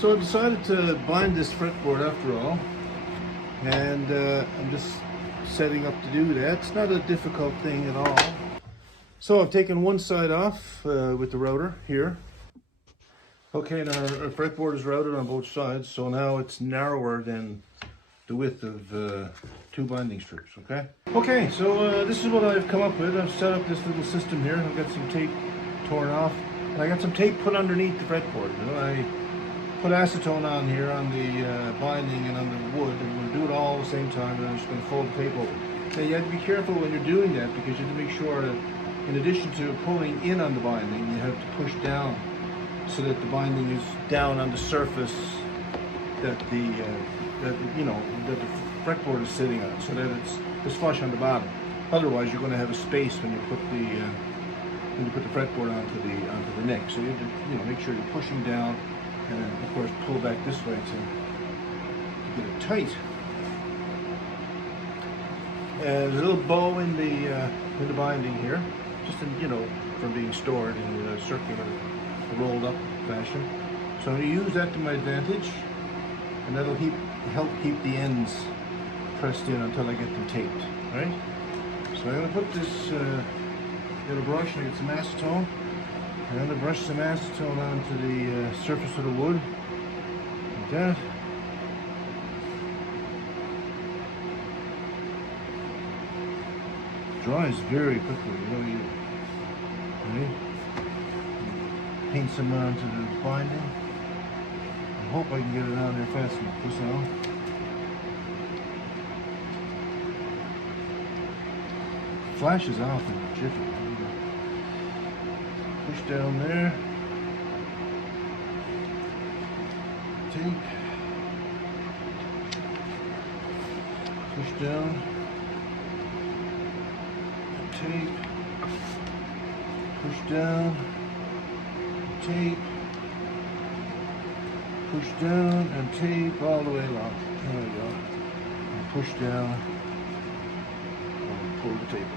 So I decided to bind this fretboard after all, and I'm just setting up to do that. It's not a difficult thing at all. So I've taken one side off with the router here. Okay, now our fretboard is routed on both sides, so now it's narrower than the width of two binding strips, okay? Okay, so this is what I've come up with. I've set up this little system here. I've got some tape torn off, and I got some tape put underneath the fretboard. You know, I put acetone on here on the binding and on the wood, and we'll do it all at the same time, and I'm just going to fold the tape over. Now you have to be careful when you're doing that, because you have to make sure that in addition to pulling in on the binding, you have to push down so that the binding is down on the surface that the fretboard is sitting on, so that it's flush on the bottom. Otherwise, you're going to have a space when you put the fretboard onto the neck. So you have to make sure you're pushing down, and then of course pull back this way to get it tight. And there's a little bow in the binding here, just from being stored in a circular, rolled up fashion. So I'm going to use that to my advantage, and that'll help keep the ends pressed in until I get them taped. Right? So I'm going to put this, get a brush and get some acetone. I'm going to brush some acetone onto the surface of the wood, like that. Dries very quickly, right? Paint some onto the binding. I hope I can get it on there fast enough. This now. Flashes off in a jiffy. Push down there. Tape. Push down. Tape. Push down. Tape. Push down and tape all the way along. There we go. And push down and pull the tape up.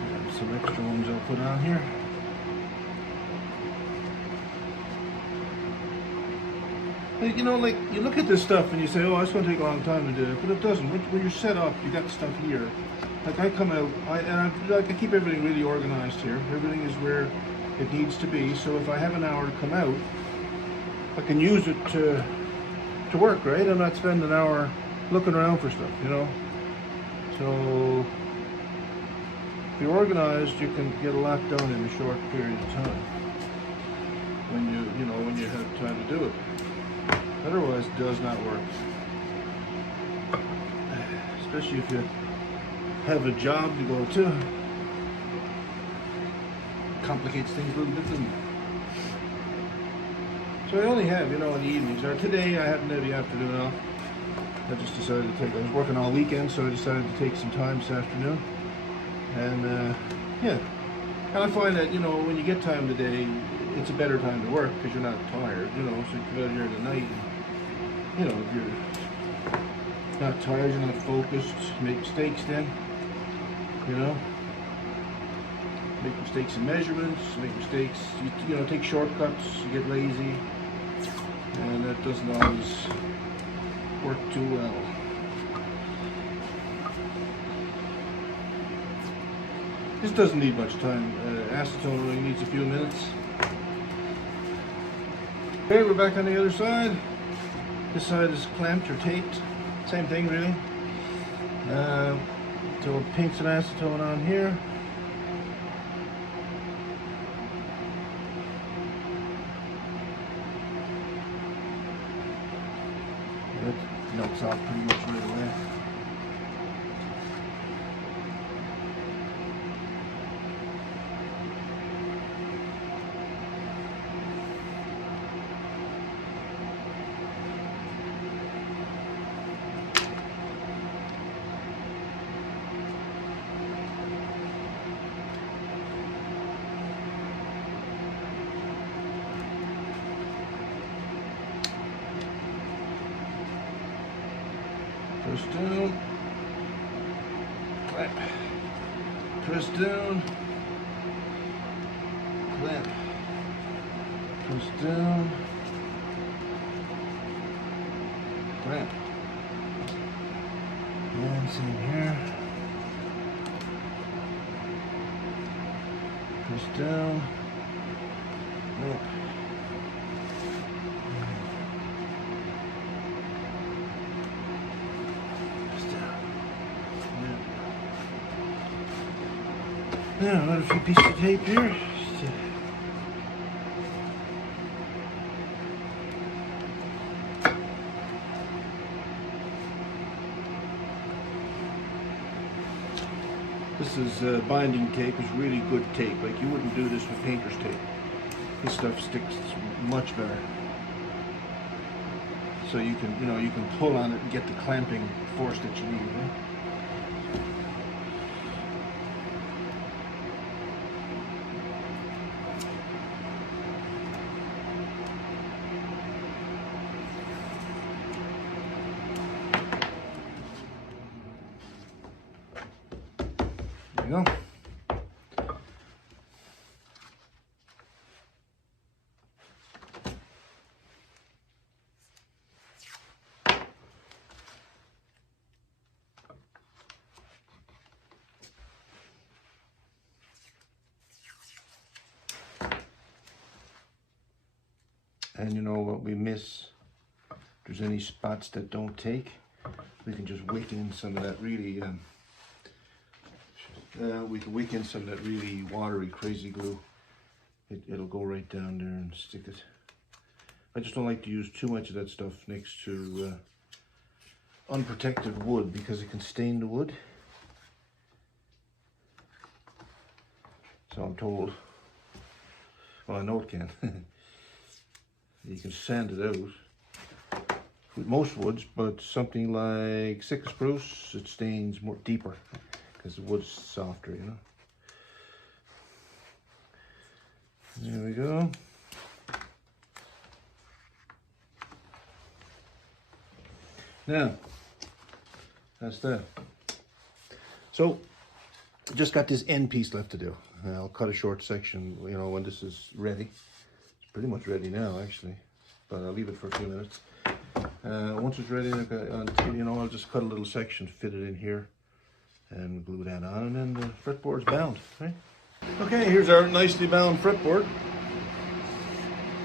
And some extra ones I'll put on here. You know, like, you look at this stuff and you say, oh, it's going to take a long time to do it, but it doesn't. When you're set up, you got stuff here. Like I come out, I keep everything really organized here. Everything is where it needs to be. So if I have an hour to come out, I can use it to work, right? I'm not spending an hour looking around for stuff, you know. So if you're organized, you can get a lot done in a short period of time. When you have time to do it. Otherwise, it does not work. Especially if you have a job to go to. Complicates things a little bit, doesn't it? So I only have, in the evenings. Or today I happen to have the afternoon off. I just decided to I was working all weekend, so I decided to take some time this afternoon. And yeah. And I find that, when you get time today, it's a better time to work because you're not tired, so you come out here in the night and, if you're not tired, you're not focused, you make mistakes then, make mistakes in measurements, make mistakes, you take shortcuts, you get lazy, and that doesn't always work too well. This doesn't need much time. Acetone only needs a few minutes. Okay, we're back on the other side. This side is clamped or taped. Same thing, really. So we'll paint some acetone on here. That melts off pretty much right away. Press down, clap, press down, clap, Goes down. Right. And same here. Goes down. Up. Goes down. Yeah. Now, another few pieces of tape here. This is binding tape. Is really good tape. Like, you wouldn't do this with painter's tape. This stuff sticks much better. So you can, you can pull on it and get the clamping force that you need. There you go. And you know what we miss, if there's any spots that don't take, we can just wick in some of that really, we can wick in some of that really watery, crazy glue. It'll go right down there and stick it. I just don't like to use too much of that stuff next to unprotected wood because it can stain the wood. So I'm told, well, I know it can. You can sand it out with most woods, but something like thick spruce, it stains more deeper because the wood's softer, There we go. Now, that's that. So, just got this end piece left to do. I'll cut a short section, when this is ready. Pretty much ready now, actually, but I'll leave it for a few minutes. Once it's ready, I'll just cut a little section, fit it in here, and glue that on, and then the fretboard's bound. Right? Okay, here's our nicely bound fretboard.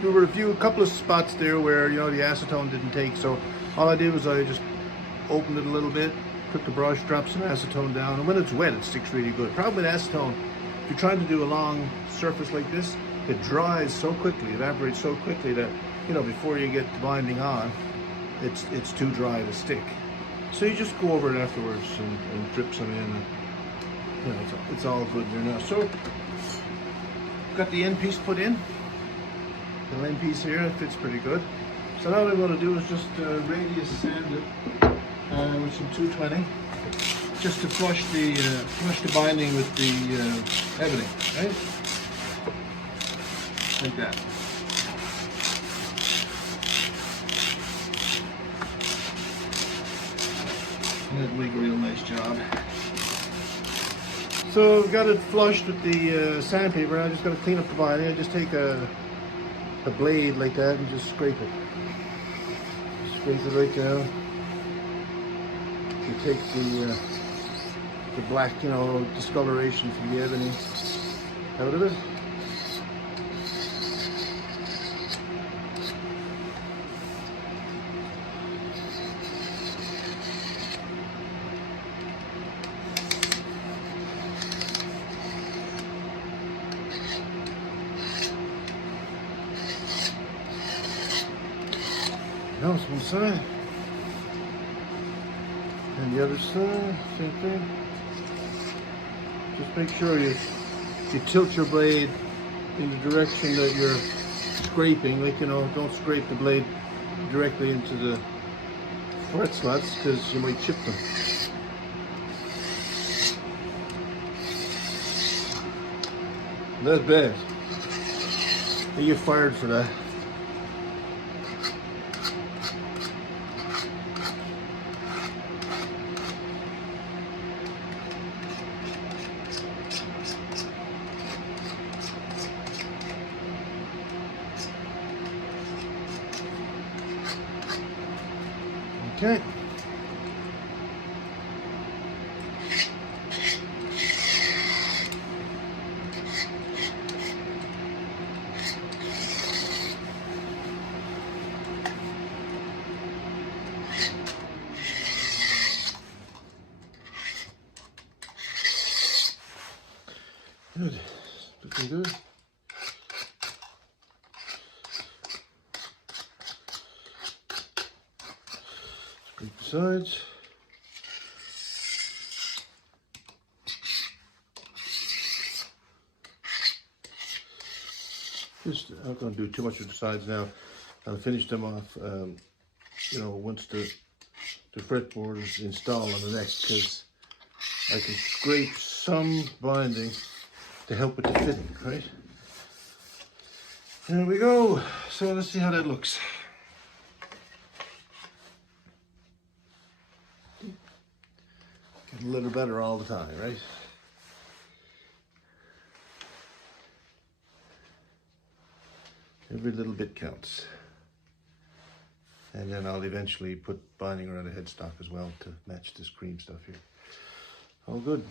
There were a couple of spots there where the acetone didn't take, so all I did was I just opened it a little bit, took the brush, dropped some acetone down, and when it's wet, it sticks really good. Problem with acetone, if you're trying to do a long surface like this, it dries so quickly, evaporates so quickly that, before you get the binding on, it's too dry to stick. So you just go over it afterwards and drip some in, and it's all good there now. So, got the end piece put in. The end piece here, it fits pretty good. So now what I'm going to do is just radius sand it with some 220, just to flush the binding with the ebony, right? Like that. And it'll make a real nice job. So I've got it flushed with the sandpaper. I just got to clean up the binding. I just take a blade like that and just scrape it. Scrape it right down. You take the black, discoloration from the ebony out of it. Now it's one side, and the other side, same thing. Just make sure you tilt your blade in the direction that you're scraping. Like, don't scrape the blade directly into the fret slots because you might chip them. That's bad. You get fired for that. Okay. Good. Looking good. Scrape the sides. Just, I'm not going to do too much with the sides now. I'll finish them off, you know, once the fretboard is installed on the neck, because I can scrape some binding to help with the fitting, right? There we go. So let's see how that looks. Getting a little better all the time, right? Every little bit counts. And then I'll eventually put binding around the headstock as well to match this cream stuff here. All good.